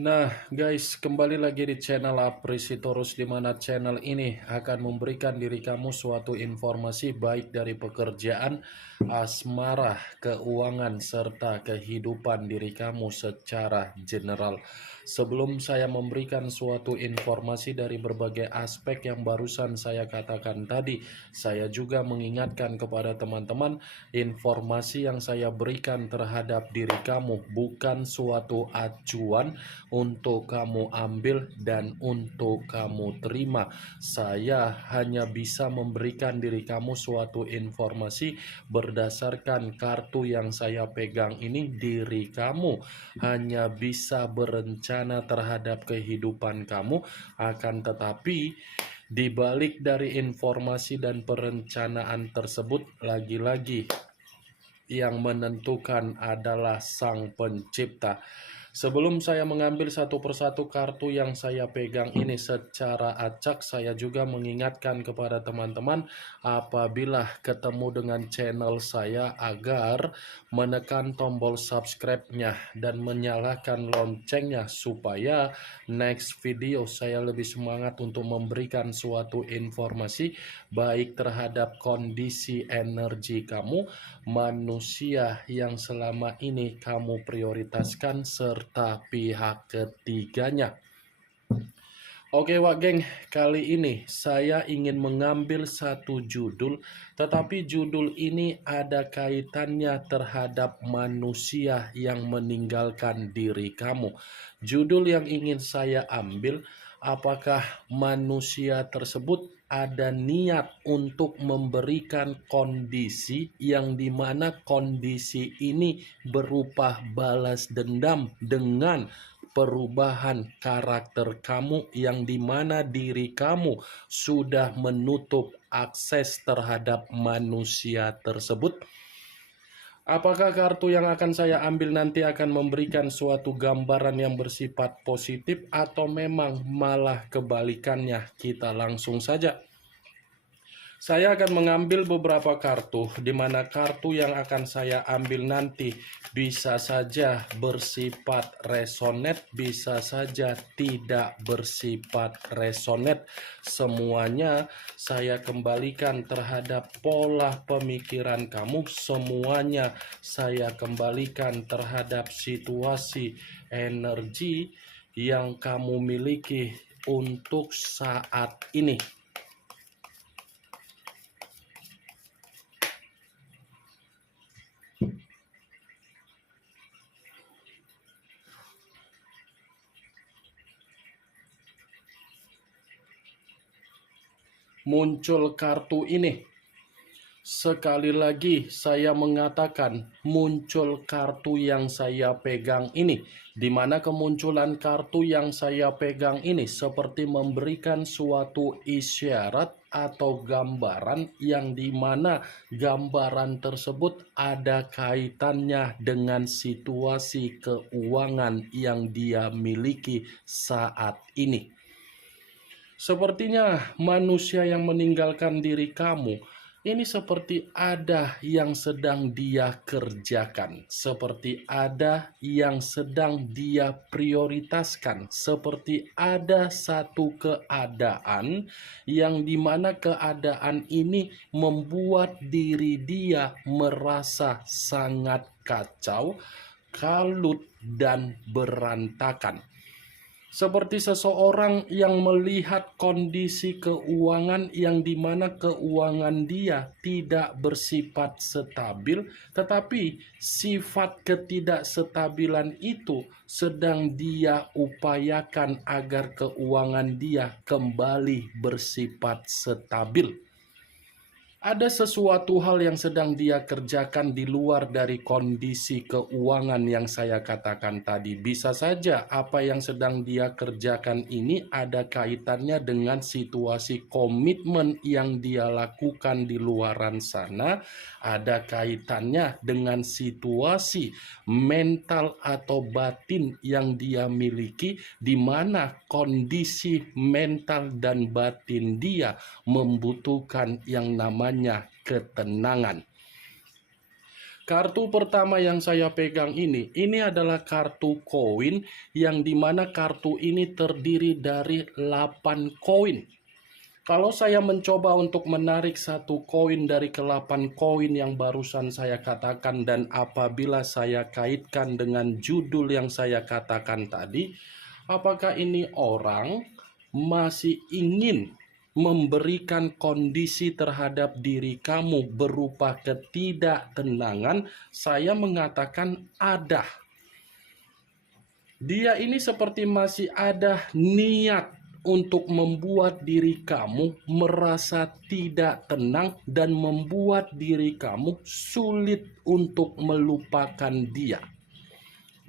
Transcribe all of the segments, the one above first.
Nah guys, kembali lagi di channel Apresitorus, di mana channel ini akan memberikan diri kamu suatu informasi baik dari pekerjaan, asmara, keuangan, serta kehidupan diri kamu secara general. Sebelum saya memberikan suatu informasi dari berbagai aspek yang barusan saya katakan tadi, saya juga mengingatkan kepada teman-teman, informasi yang saya berikan terhadap diri kamu bukan suatu acuan untuk kamu ambil dan untuk kamu terima. Saya hanya bisa memberikan diri kamu suatu informasi berdasarkan kartu yang saya pegang ini. Diri kamu hanya bisa berencana terhadap kehidupan kamu, akan tetapi di balik dari informasi dan perencanaan tersebut, lagi-lagi yang menentukan adalah Sang Pencipta. Sebelum saya mengambil satu persatu kartu yang saya pegang ini secara acak, saya juga mengingatkan kepada teman-teman apabila ketemu dengan channel saya agar menekan tombol subscribe-nya dan menyalakan loncengnya supaya next video saya lebih semangat untuk memberikan suatu informasi baik terhadap kondisi energi kamu, manusia yang selama ini kamu prioritaskan, serta pihak ketiganya. Oke Wak Geng, kali ini saya ingin mengambil satu judul, tetapi judul ini ada kaitannya terhadap manusia yang meninggalkan diri kamu. Judul yang ingin saya ambil, apakah manusia tersebut ada niat untuk memberikan kondisi yang dimana kondisi ini berupa balas dendam dengan perubahan karakter kamu, yang dimana diri kamu sudah menutup akses terhadap manusia tersebut. Apakah kartu yang akan saya ambil nanti akan memberikan suatu gambaran yang bersifat positif atau memang malah kebalikannya? Kita langsung saja. Saya akan mengambil beberapa kartu, di mana kartu yang akan saya ambil nanti bisa saja bersifat resonate, bisa saja tidak bersifat resonate. Semuanya saya kembalikan terhadap pola pemikiran kamu, semuanya saya kembalikan terhadap situasi energi yang kamu miliki untuk saat ini. Muncul kartu ini. Sekali lagi saya mengatakan, muncul kartu yang saya pegang ini, di mana kemunculan kartu yang saya pegang ini seperti memberikan suatu isyarat atau gambaran, yang dimana gambaran tersebut ada kaitannya dengan situasi keuangan yang dia miliki saat ini. Sepertinya manusia yang meninggalkan diri kamu ini seperti ada yang sedang dia kerjakan, seperti ada yang sedang dia prioritaskan, seperti ada satu keadaan yang dimana keadaan ini membuat diri dia merasa sangat kacau, kalut, dan berantakan. Seperti seseorang yang melihat kondisi keuangan yang dimana keuangan dia tidak bersifat stabil, tetapi sifat ketidakstabilan itu sedang dia upayakan agar keuangan dia kembali bersifat stabil. Ada sesuatu hal yang sedang dia kerjakan di luar dari kondisi keuangan yang saya katakan tadi. Bisa saja apa yang sedang dia kerjakan ini ada kaitannya dengan situasi komitmen yang dia lakukan di luaran sana. Ada kaitannya dengan situasi mental atau batin yang dia miliki, di mana kondisi mental dan batin dia membutuhkan yang namanya ketenangan. Kartu pertama yang saya pegang ini adalah kartu koin yang dimana kartu ini terdiri dari 8 koin. Kalau saya mencoba untuk menarik satu koin dari ke-8 koin yang barusan saya katakan dan apabila saya kaitkan dengan judul yang saya katakan tadi, apakah ini orang masih ingin memberikan kondisi terhadap diri kamu berupa ketidaktenangan? Saya mengatakan ada. Dia ini seperti masih ada niat untuk membuat diri kamu merasa tidak tenang dan membuat diri kamu sulit untuk melupakan dia.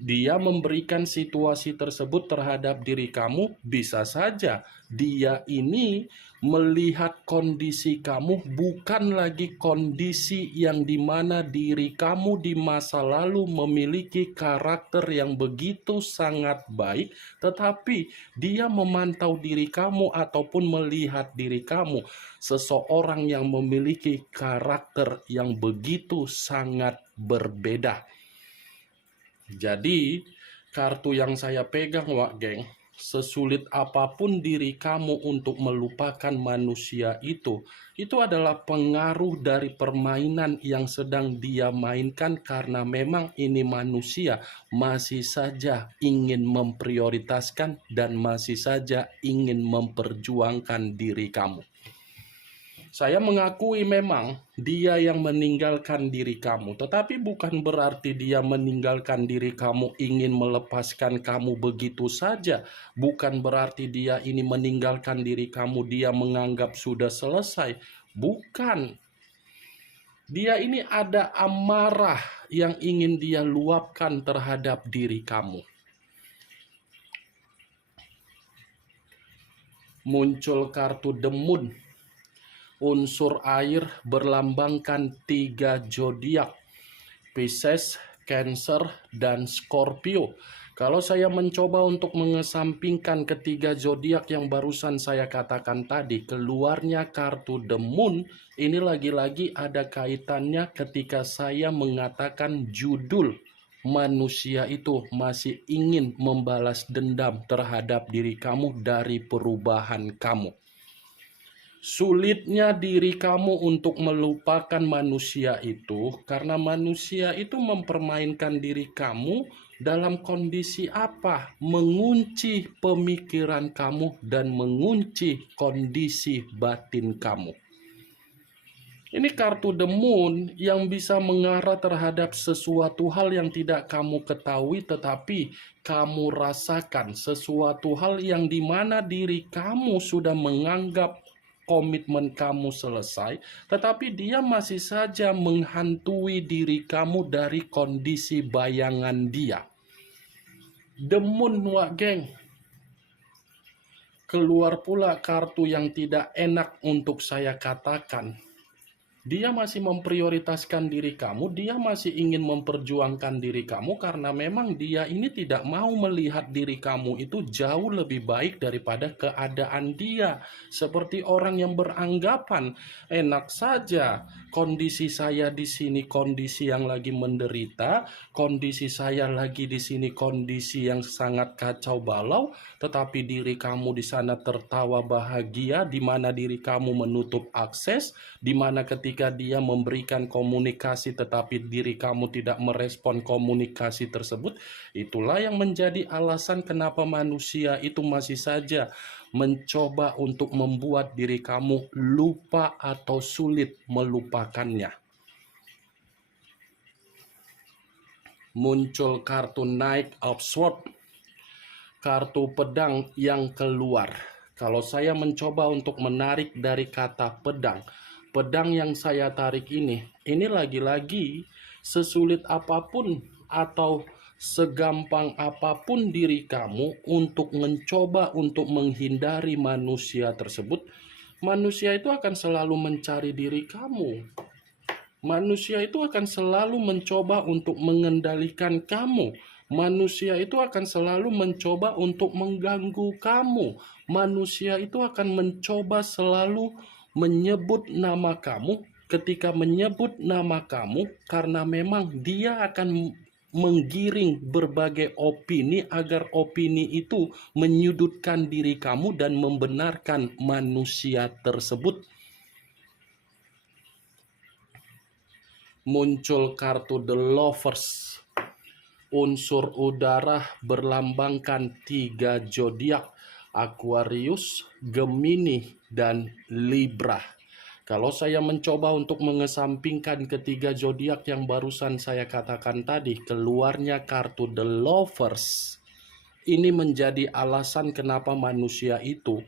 Dia memberikan situasi tersebut terhadap diri kamu, bisa saja dia ini melihat kondisi kamu bukan lagi kondisi yang dimana diri kamu di masa lalu memiliki karakter yang begitu sangat baik, tetapi dia memantau diri kamu ataupun melihat diri kamu seseorang yang memiliki karakter yang begitu sangat berbeda. Jadi, kartu yang saya pegang, Wak Geng, sesulit apapun diri kamu untuk melupakan manusia itu adalah pengaruh dari permainan yang sedang dia mainkan karena memang ini manusia masih saja ingin memprioritaskan dan masih saja ingin memperjuangkan diri kamu. Saya mengakui memang dia yang meninggalkan diri kamu, tetapi bukan berarti dia meninggalkan diri kamu ingin melepaskan kamu begitu saja. Bukan berarti dia ini meninggalkan diri kamu, dia menganggap sudah selesai. Bukan. Dia ini ada amarah yang ingin dia luapkan terhadap diri kamu. Muncul kartu The Moon. Unsur air berlambangkan 3 zodiak, Pisces, Cancer, dan Scorpio. Kalau saya mencoba untuk mengesampingkan ketiga zodiak yang barusan saya katakan tadi, keluarnya kartu The Moon, ini lagi-lagi ada kaitannya ketika saya mengatakan judul manusia itu masih ingin membalas dendam terhadap diri kamu dari perubahan kamu. Sulitnya diri kamu untuk melupakan manusia itu karena manusia itu mempermainkan diri kamu dalam kondisi apa? Mengunci pemikiran kamu dan mengunci kondisi batin kamu. Ini kartu The Moon yang bisa mengarah terhadap sesuatu hal yang tidak kamu ketahui tetapi kamu rasakan. Sesuatu hal yang dimana diri kamu sudah menganggap komitmen kamu selesai, tetapi dia masih saja menghantui diri kamu dari kondisi bayangan dia. The Moon, Wak Geng. Keluar pula kartu yang tidak enak untuk saya katakan. Dia masih memprioritaskan diri kamu, dia masih ingin memperjuangkan diri kamu karena memang dia ini tidak mau melihat diri kamu itu jauh lebih baik daripada keadaan dia. Seperti orang yang beranggapan, enak saja kondisi saya di sini kondisi yang lagi menderita, kondisi saya lagi di sini kondisi yang sangat kacau balau, tetapi diri kamu di sana tertawa bahagia, di mana diri kamu menutup akses, di mana ketika dia memberikan komunikasi tetapi diri kamu tidak merespon komunikasi tersebut, itulah yang menjadi alasan kenapa manusia itu masih saja mencoba untuk membuat diri kamu lupa atau sulit melupakannya. Muncul kartu Knight of Swords, kartu pedang yang keluar. Kalau saya mencoba untuk menarik dari kata pedang, pedang yang saya tarik ini lagi-lagi sesulit apapun atau segampang apapun diri kamu untuk mencoba untuk menghindari manusia tersebut, manusia itu akan selalu mencari diri kamu. Manusia itu akan selalu mencoba untuk mengendalikan kamu. Manusia itu akan selalu mencoba untuk mengganggu kamu. Manusia itu akan mencoba selalu menyebut nama kamu ketika menyebut nama kamu, karena memang dia akan menggiring berbagai opini agar opini itu menyudutkan diri kamu dan membenarkan manusia tersebut. Muncul kartu The Lovers. Unsur udara berlambangkan 3 zodiak, Aquarius, Gemini, dan Libra. Kalau saya mencoba untuk mengesampingkan ketiga zodiak yang barusan saya katakan tadi, keluarnya kartu The Lovers. Ini menjadi alasan kenapa manusia itu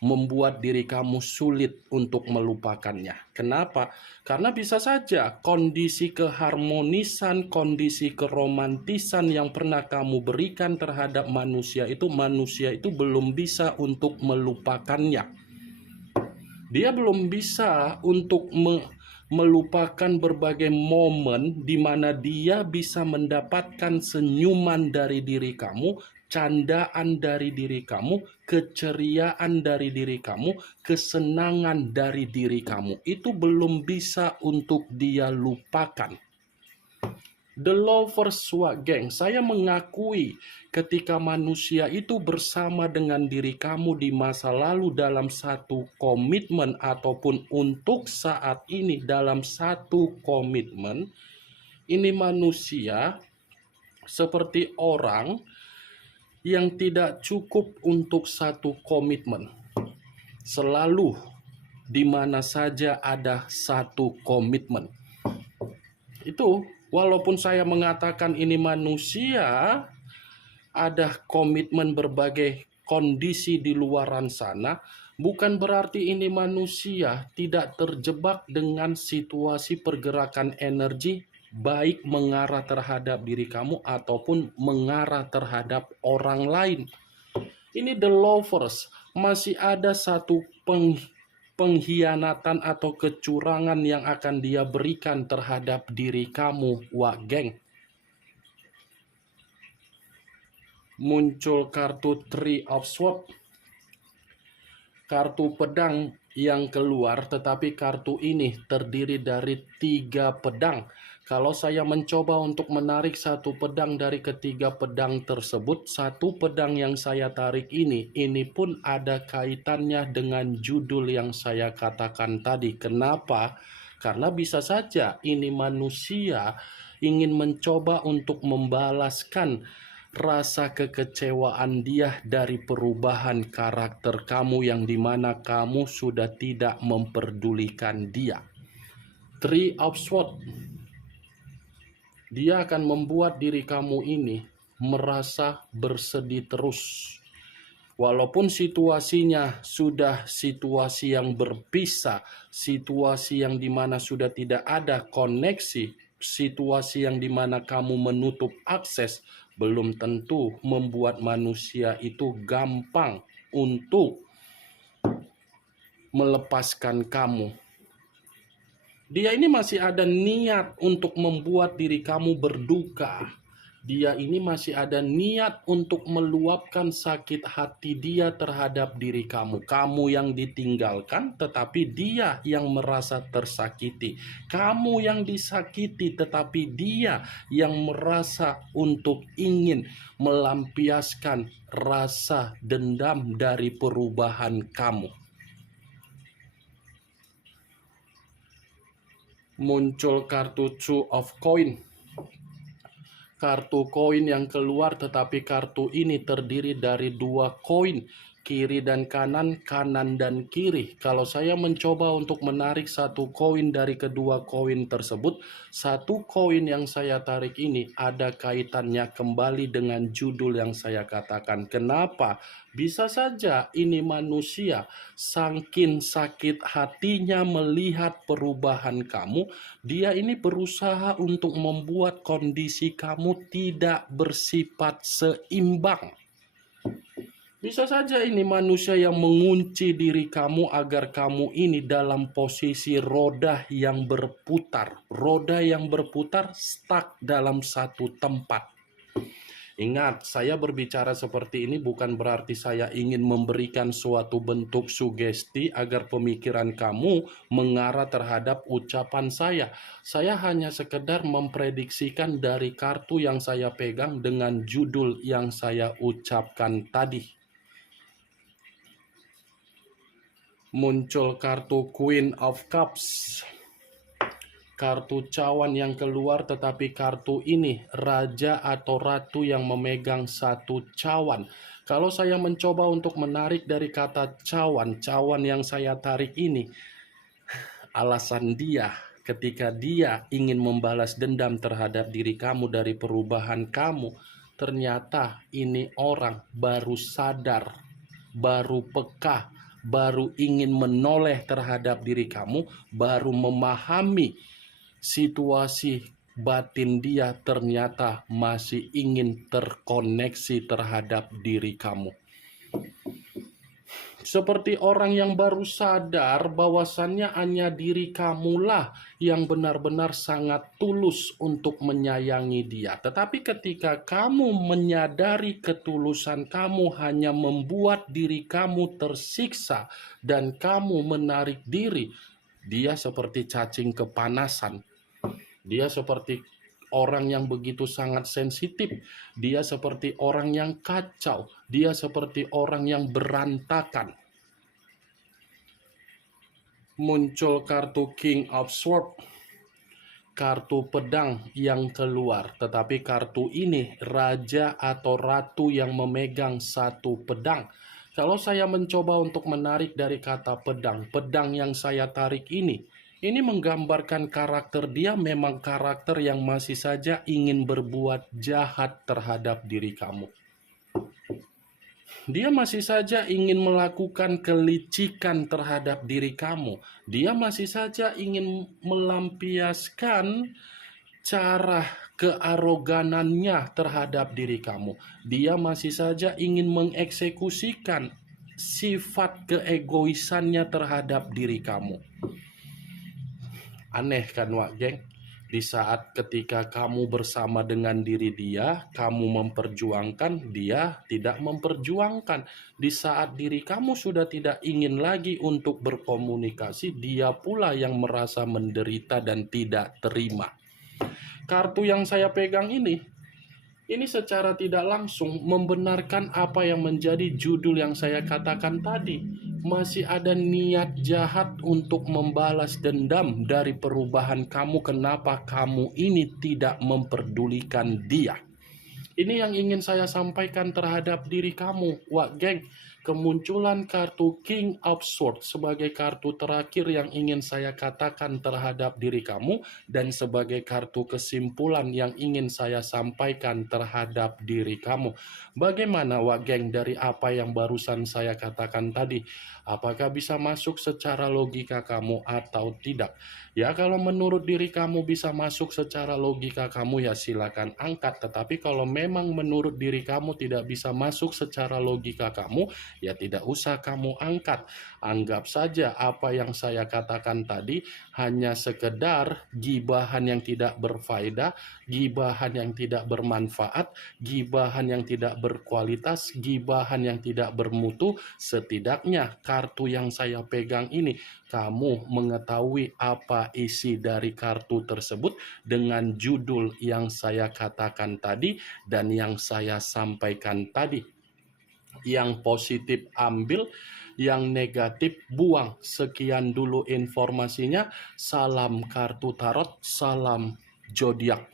membuat diri kamu sulit untuk melupakannya. Kenapa? Karena bisa saja kondisi keharmonisan, kondisi keromantisan yang pernah kamu berikan terhadap manusia itu belum bisa untuk melupakannya. Dia belum bisa untuk melupakan berbagai momen di mana dia bisa mendapatkan senyuman dari diri kamu, candaan dari diri kamu, keceriaan dari diri kamu, kesenangan dari diri kamu. Itu belum bisa untuk dia lupakan. The Lovers Geng, saya mengakui ketika manusia itu bersama dengan diri kamu di masa lalu dalam satu komitmen ataupun untuk saat ini dalam satu komitmen, ini manusia seperti orang yang tidak cukup untuk satu komitmen. Selalu di mana saja ada satu komitmen. Itu walaupun saya mengatakan ini manusia, ada komitmen berbagai kondisi di luaran sana, bukan berarti ini manusia tidak terjebak dengan situasi pergerakan energi, baik mengarah terhadap diri kamu ataupun mengarah terhadap orang lain. Ini The Lovers, masih ada satu pengkhianatan atau kecurangan yang akan dia berikan terhadap diri kamu, Geng. Muncul kartu Three of Swords, kartu pedang yang keluar, tetapi kartu ini terdiri dari 3 pedang. Kalau saya mencoba untuk menarik satu pedang dari ketiga pedang tersebut, satu pedang yang saya tarik ini pun ada kaitannya dengan judul yang saya katakan tadi. Kenapa? Karena bisa saja ini manusia ingin mencoba untuk membalaskan rasa kekecewaan dia dari perubahan karakter kamu yang dimana kamu sudah tidak memperdulikan dia. Three of Swords, dia akan membuat diri kamu ini merasa bersedih terus. Walaupun situasinya sudah situasi yang berpisah, situasi yang dimana sudah tidak ada koneksi, situasi yang dimana kamu menutup akses, belum tentu membuat manusia itu gampang untuk melepaskan kamu. Dia ini masih ada niat untuk membuat diri kamu berduka. Dia ini masih ada niat untuk meluapkan sakit hati dia terhadap diri kamu. Kamu yang ditinggalkan, tetapi dia yang merasa tersakiti. Kamu yang disakiti, tetapi dia yang merasa untuk ingin melampiaskan rasa dendam dari perubahan kamu. Muncul kartu Two of Coin. Kartu koin yang keluar, tetapi kartu ini terdiri dari 2 koin, kiri dan kanan, kanan dan kiri. Kalau saya mencoba untuk menarik satu koin dari kedua koin tersebut, satu koin yang saya tarik ini ada kaitannya kembali dengan judul yang saya katakan. Kenapa? Bisa saja ini manusia saking sakit hatinya melihat perubahan kamu, dia ini berusaha untuk membuat kondisi kamu tidak bersifat seimbang. Bisa saja ini manusia yang mengunci diri kamu agar kamu ini dalam posisi roda yang berputar. Roda yang berputar stuck dalam satu tempat. Ingat, saya berbicara seperti ini bukan berarti saya ingin memberikan suatu bentuk sugesti agar pemikiran kamu mengarah terhadap ucapan saya. Saya hanya sekedar memprediksikan dari kartu yang saya pegang dengan judul yang saya ucapkan tadi. Muncul kartu Queen of Cups. Kartu cawan yang keluar, tetapi kartu ini raja atau ratu yang memegang satu cawan. Kalau saya mencoba untuk menarik dari kata cawan, cawan yang saya tarik ini, alasan dia ketika dia ingin membalas dendam terhadap diri kamu dari perubahan kamu, ternyata ini orang baru sadar, baru peka, baru ingin menoleh terhadap diri kamu, baru memahami situasi batin dia ternyata masih ingin terkoneksi terhadap diri kamu. Seperti orang yang baru sadar bahwasannya hanya diri kamulah yang benar-benar sangat tulus untuk menyayangi dia. Tetapi ketika kamu menyadari ketulusan kamu hanya membuat diri kamu tersiksa dan kamu menarik diri, dia seperti cacing kepanasan. Dia seperti orang yang begitu sangat sensitif. Dia seperti orang yang kacau. Dia seperti orang yang berantakan. Muncul kartu King of Swords. Kartu pedang yang keluar. Tetapi kartu ini raja atau ratu yang memegang satu pedang. Kalau saya mencoba untuk menarik dari kata pedang, pedang yang saya tarik ini menggambarkan karakter dia memang karakter yang masih saja ingin berbuat jahat terhadap diri kamu. Dia masih saja ingin melakukan kelicikan terhadap diri kamu. Dia masih saja ingin melampiaskan cara kearoganannya terhadap diri kamu. Dia masih saja ingin mengeksekusikan sifat keegoisannya terhadap diri kamu. Aneh kan, Wak Geng? Di saat ketika kamu bersama dengan diri dia, kamu memperjuangkan, dia tidak memperjuangkan. Di saat diri kamu sudah tidak ingin lagi untuk berkomunikasi, dia pula yang merasa menderita dan tidak terima. Kartu yang saya pegang ini secara tidak langsung membenarkan apa yang menjadi judul yang saya katakan tadi. Masih ada niat jahat untuk membalas dendam dari perubahan kamu. Kenapa kamu ini tidak memperdulikan dia? Ini yang ingin saya sampaikan terhadap diri kamu, Wak Geng. Kemunculan kartu King of Swords sebagai kartu terakhir yang ingin saya katakan terhadap diri kamu, dan sebagai kartu kesimpulan yang ingin saya sampaikan terhadap diri kamu. Bagaimana, Wak Geng, dari apa yang barusan saya katakan tadi? Apakah bisa masuk secara logika kamu atau tidak? Ya, kalau menurut diri kamu bisa masuk secara logika kamu, ya silakan angkat. Tetapi kalau memang menurut diri kamu tidak bisa masuk secara logika kamu, ya tidak usah kamu angkat. Anggap saja apa yang saya katakan tadi hanya sekedar gibahan yang tidak berfaedah, gibahan yang tidak bermanfaat, gibahan yang tidak berkualitas, gibahan yang tidak bermutu. Setidaknya kartu yang saya pegang ini, kamu mengetahui apa isi dari kartu tersebut dengan judul yang saya katakan tadi dan yang saya sampaikan tadi. Yang positif ambil, yang negatif buang. Sekian dulu informasinya. Salam kartu tarot, salam zodiak.